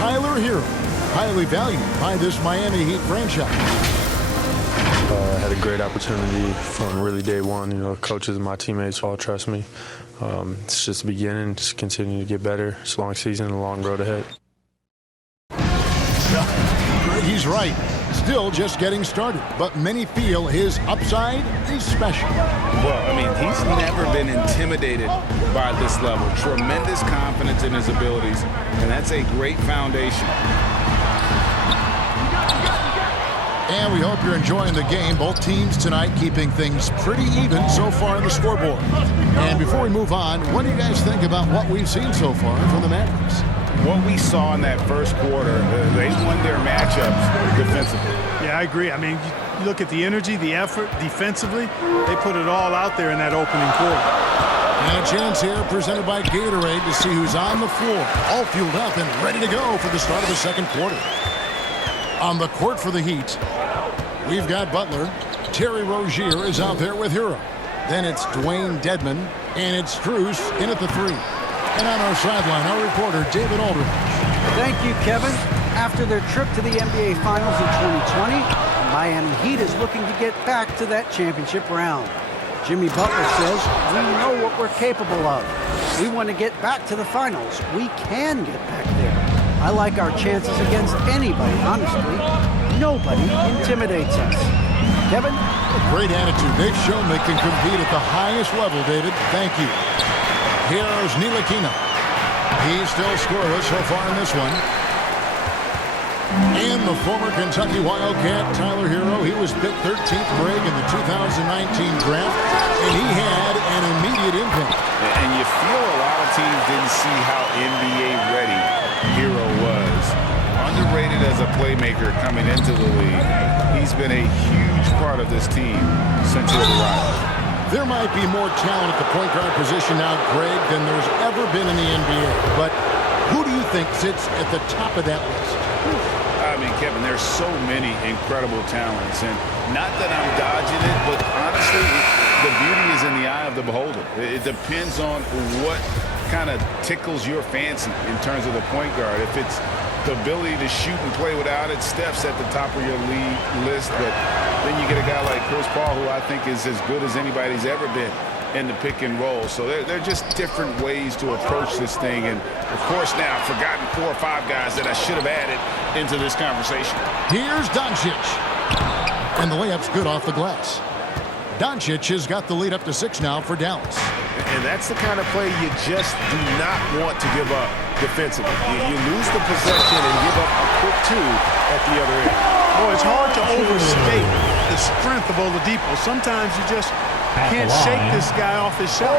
Tyler Hero, highly valued by this Miami Heat franchise. I had a great opportunity from really day one. You know, coaches and my teammates all trust me. It's just the beginning, just continue to get better. It's a long season and a long road ahead. He's right. Still just getting started, but many feel his upside is special. Well, I mean, he's never been intimidated by this level. Tremendous confidence in his abilities, and that's a great foundation. And we hope you're enjoying the game. Both teams tonight keeping things pretty even so far on the scoreboard. And before we move on, what do you guys think about what we've seen so far from the Mavericks? What we saw in that first quarter, they won their matchups defensively. Yeah, I agree. I mean, you look at the energy, the effort defensively, they put it all out there in that opening quarter. And a chance here presented by Gatorade to see who's on the floor, all fueled up and ready to go for the start of the second quarter. On the court for the Heat, we've got Butler. Terry Rozier is out there with Hero. Then it's Dwayne Dedman, and it's Strus in at the three. And on our sideline, our reporter, David Aldridge. Thank you, Kevin. After their trip to the NBA Finals in 2020, the Miami Heat is looking to get back to that championship round. Jimmy Butler says, we know what we're capable of. We want to get back to the finals. We can get back there. I like our chances against anybody, honestly. Nobody intimidates us. Kevin? Great attitude. They've shown they can compete at the highest level, David. Thank you. Here's Ntilikina. He's still scoreless so far in this one. And the former Kentucky Wildcat, Tyler Hero, he was picked 13th grade in the 2019 draft, and he had an immediate impact. And you feel a lot of teams didn't see how NBA ready Hero was. Underrated as a playmaker coming into the league. He's been a huge part of this team since his arrival. There might be more talent at the point guard position now, Greg, than there's ever been in the NBA. But who do you think sits at the top of that list? I mean, Kevin, there's so many incredible talents. And not that I'm dodging it, but honestly, the beauty is in the eye of the beholder. It depends on what kind of tickles your fancy in terms of the point guard. If it's the ability to shoot and play without it, Steph's at the top of your league list. But then you get a guy like Chris Paul, who I think is as good as anybody's ever been in the pick and roll. So they're just different ways to approach this thing. And, of course, now I've forgotten 4 or 5 guys that I should have added into this conversation. Here's Doncic. And the layup's good off the glass. Doncic has got the lead up to 6 now for Dallas. And that's the kind of play you just do not want to give up defensively. You lose the possession and give up a quick 2 at the other end. Boy, it's hard to overstate the strength of Oladipo. Sometimes you just can't shake this guy off his shot.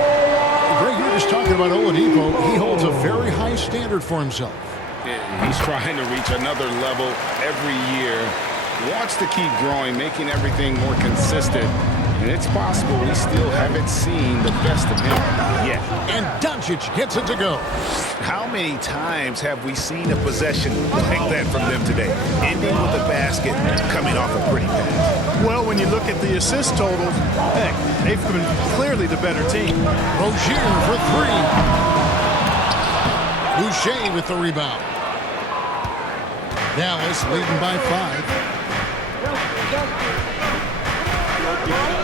Greg, you're just talking about Oladipo. He holds a very high standard for himself. He's trying to reach another level every year. Wants to keep growing, making everything more consistent. And it's possible we still haven't seen the best of him yet. And Doncic gets it to go. How many times have we seen a possession like that from them today? Ending with a basket, coming off a pretty pass. Well, when you look at the assist totals, heck, they've been clearly the better team. Rozier for 3. Boucher with the rebound. Dallas leading by 5.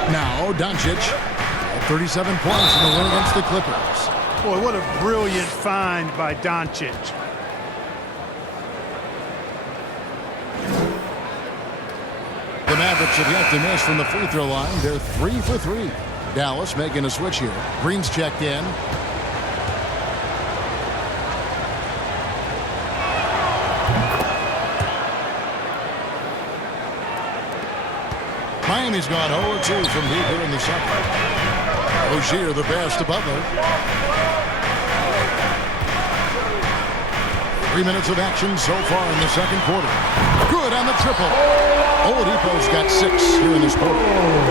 Now Doncic at 37 points in the win against the Clippers. Boy, what a brilliant find by Doncic. The Mavericks have yet to miss from the free throw line. They're 3 for 3. Dallas making a switch here. Green's checked in. Miami's gone 0-2 from deep here in the second. Rozier the pass to Butler. 3 minutes of action so far in the second quarter. Good on the triple. Oladipo's got 6 here in this quarter.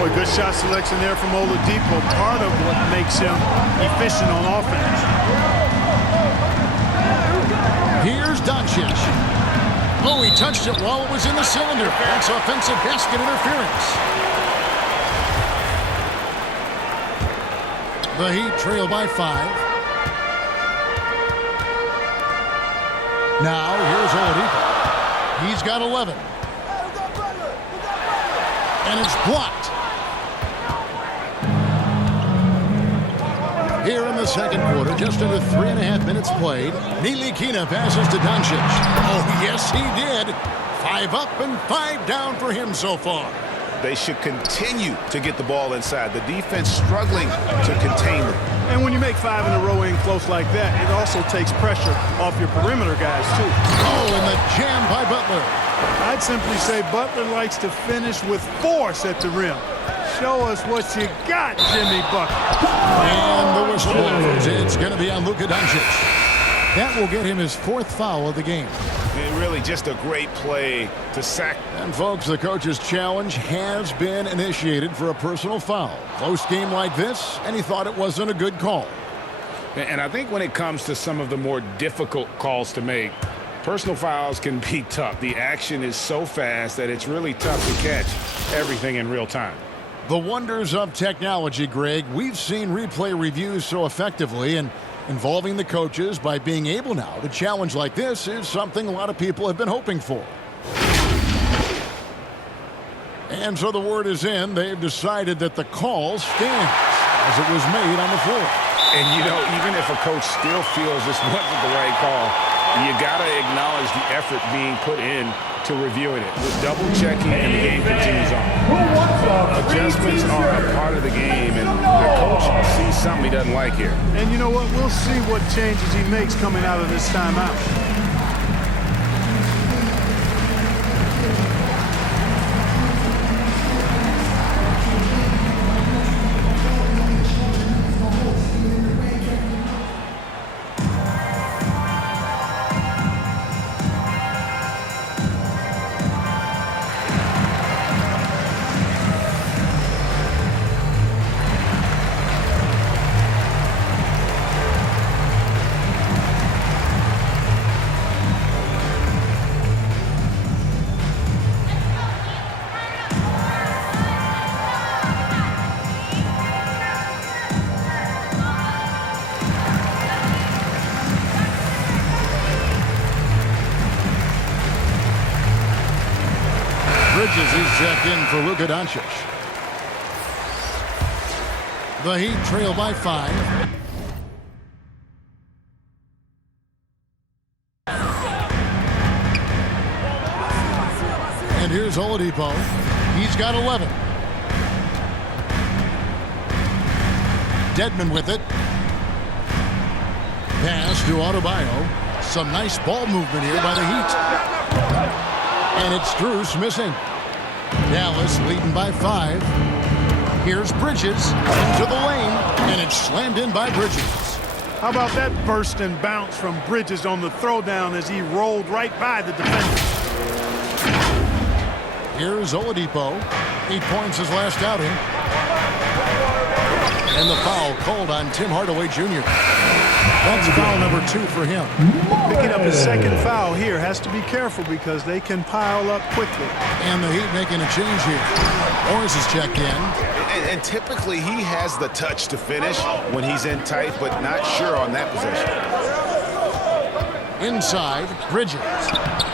Boy, good shot selection there from Oladipo. Part of what makes him efficient on offense. Here's Doncic. Oh, he touched it while it was in the cylinder. That's offensive basket interference. The Heat trail by 5. Now, here's Oladipo. He's got 11. And it's blocked. Here in the second quarter, just under 3.5 minutes played, Ntilikina passes to Doncic. Oh, yes, he did. 5 up and 5 down for him so far. They should continue to get the ball inside. The defense struggling to contain them. And when you make 5 in a row in close like that, it also takes pressure off your perimeter guys, too. Oh, and the jam by Butler. I'd simply say Butler likes to finish with force at the rim. Show us what you got, Jimmy Bucket. And the whistle blows. It's going to be on Luka Doncic. That will get him his 4th foul of the game. And really just a great play to sack. And folks, the coach's challenge has been initiated for a personal foul. Close game like this, and he thought it wasn't a good call. And I think when it comes to some of the more difficult calls to make, personal fouls can be tough. The action is so fast that it's really tough to catch everything in real time. The wonders of technology, Greg. We've seen replay reviews so effectively, and involving the coaches by being able now to challenge like this is something a lot of people have been hoping for. And so the word is in. They've decided that the call stands as it was made on the floor. And, you know, even if a coach still feels this wasn't the right call, you got to acknowledge the effort being put in to reviewing it. With double-checking and the game continues on. Adjustments are a part of the game, and the coach sees something he doesn't like here. And you know what? We'll see what changes he makes coming out of this timeout. Bridges is checked in for Luka Doncic. The Heat trail by 5. And here's Oladipo. He's got 11. Dedmon with it. Pass to Adebayo. Some nice ball movement here by the Heat. And it's Strus missing. Dallas leading by 5. Here's Bridges into the lane, and it's slammed in by Bridges. How about that burst and bounce from Bridges on the throwdown as he rolled right by the defender? Here's Oladipo. 8 points his last outing. And the foul called on Tim Hardaway Jr. That's foul number 2 for him. Picking up his 2nd foul here. Has to be careful because they can pile up quickly. And the Heat making a change here. Morris is checked in. And typically he has the touch to finish when he's in tight, but not sure on that possession. Inside, Bridges.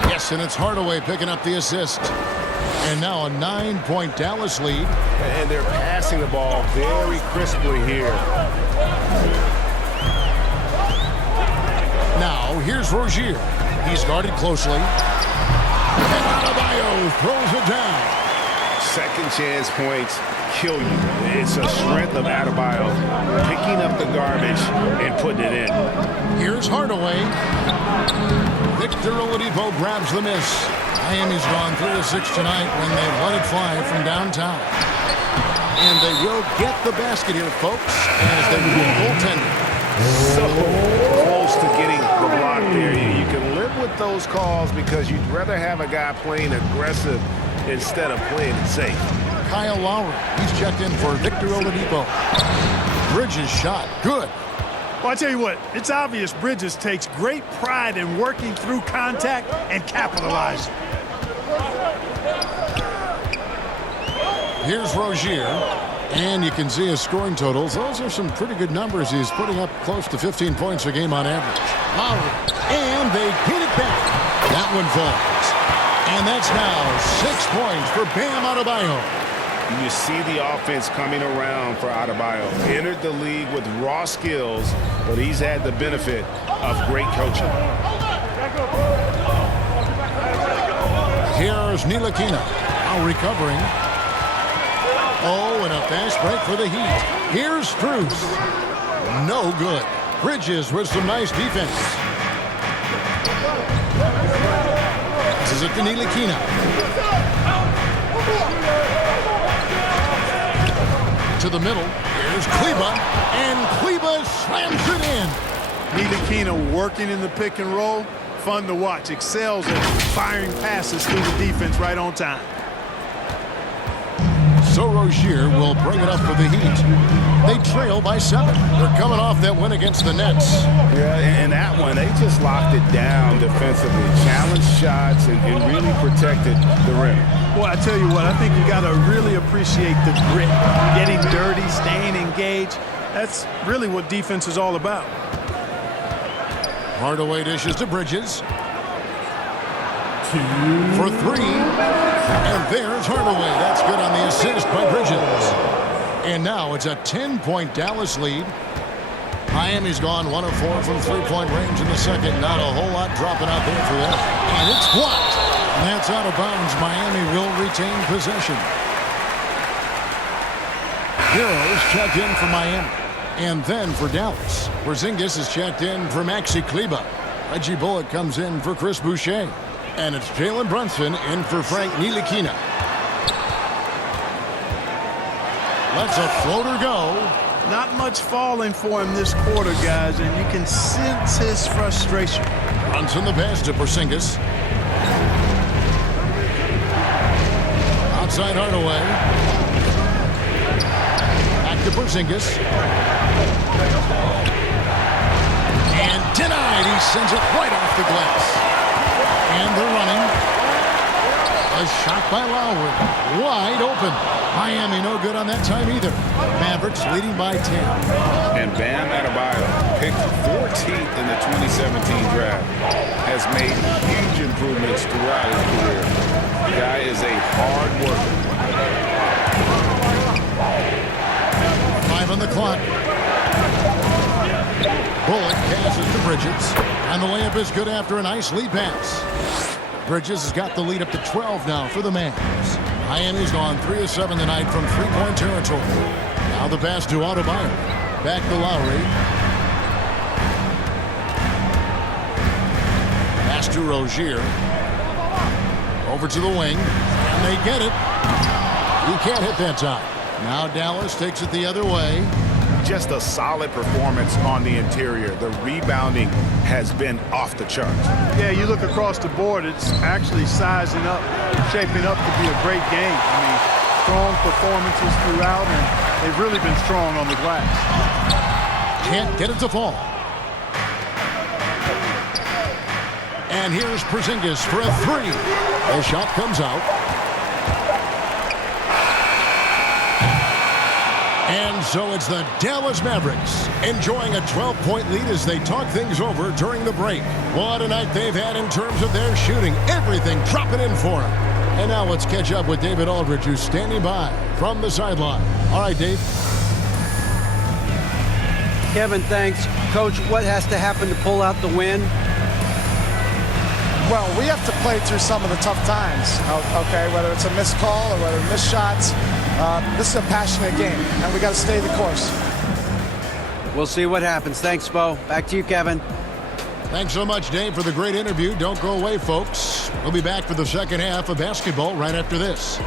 Yes, and it's Hardaway picking up the assist. And now a 9-point Dallas lead. And they're passing the ball very crisply here. Now, here's Rozier. He's guarded closely. And Adebayo throws it down. Second chance points kill you. It's a strength of Adebayo picking up the garbage and putting it in. Here's Hardaway. Victor Oladipo grabs the miss. Miami's gone 3 of 6 tonight when they let it fly from downtown. And they will get the basket here, folks, as they move goaltending. So close to getting the block there. You can live with those calls because you'd rather have a guy playing aggressive instead of playing it safe. Kyle Lowry, he's checked in for Victor Oladipo. Bridges shot, good. Well, I tell you what, it's obvious Bridges takes great pride in working through contact and capitalizing. Here's Rozier, and you can see his scoring totals. Those are some pretty good numbers. He's putting up close to 15 points a game on average. Lowry, and they get it back. That one falls. And that's now 6 points for Bam Adebayo. You see the offense coming around for Adebayo. Entered the league with raw skills, but he's had the benefit of great coaching. Here's Ntilikina, now recovering. Oh, and a fast break for the Heat. Here's Strus. No good. Bridges with some nice defense. This is it to Ntilikina. To the middle. Here's Kleba. And Kleba slams it in. Ntilikina working in the pick and roll. Fun to watch. Excels at firing passes through the defense right on time. So Rozier will bring it up for the Heat. They trail by 7. They're coming off that win against the Nets. Yeah, and that one, they just locked it down defensively. Challenged shots and really protected the rim. Boy, I tell you what, I think you got to really appreciate the grit. Getting dirty, staying engaged. That's really what defense is all about. Hardaway dishes to Bridges. For 3. And there's Hardaway. That's good on the assist by Bridges. And now it's a 10-point Dallas lead. Miami's gone 1 of 4 from three-point range in the second. Not a whole lot dropping out there for them. And it's blocked. And that's out of bounds. Miami will retain possession. Heroes checked in for Miami. And then for Dallas, Porzingis is checked in for Maxi Kleba. Reggie Bullock comes in for Chris Boucher. And it's Jalen Brunson in for Frank Ntilikina. Lets a floater go. Not much falling for him this quarter, guys, and you can sense his frustration. Brunson the pass to Porzingis. Outside Hardaway. Back to Porzingis. And denied. He sends it right off the glass. And they're running. A shot by Lowry. Wide open. Miami no good on that time either. Mavericks leading by 10. And Bam Adebayo, picked 14th in the 2017 draft, has made huge improvements throughout his career. The guy is a hard worker. 5 on the clock. Bullock passes to Bridges. And the layup is good after a nice lead pass. Bridges has got the lead up to 12 now for the Mavs. Miami's gone 3 of 7 tonight from three-point territory. Now the pass to Adebayo. Back to Lowry. Pass to Rozier. Over to the wing. And they get it. He can't hit that time. Now Dallas takes it the other way. Just a solid performance on the interior. The rebounding has been off the charts. Yeah, you look across the board, it's actually sizing up, shaping up to be a great game. I mean, strong performances throughout, and they've really been strong on the glass. Can't get it to fall. And here's Porzingis for a 3. The shot comes out. And so it's the Dallas Mavericks enjoying a 12-point lead as they talk things over during the break. What a night they've had in terms of their shooting. Everything dropping in for them. And now let's catch up with David Aldridge, who's standing by from the sideline. All right, Dave. Kevin, thanks. Coach, what has to happen to pull out the win? Well, we have to play through some of the tough times, okay, whether it's a missed call or whether missed shots. This is a passionate game, and we got to stay the course. We'll see what happens. Thanks, Bo. Back to you, Kevin. Thanks so much, Dave, for the great interview. Don't go away, folks. We'll be back for the second half of basketball right after this.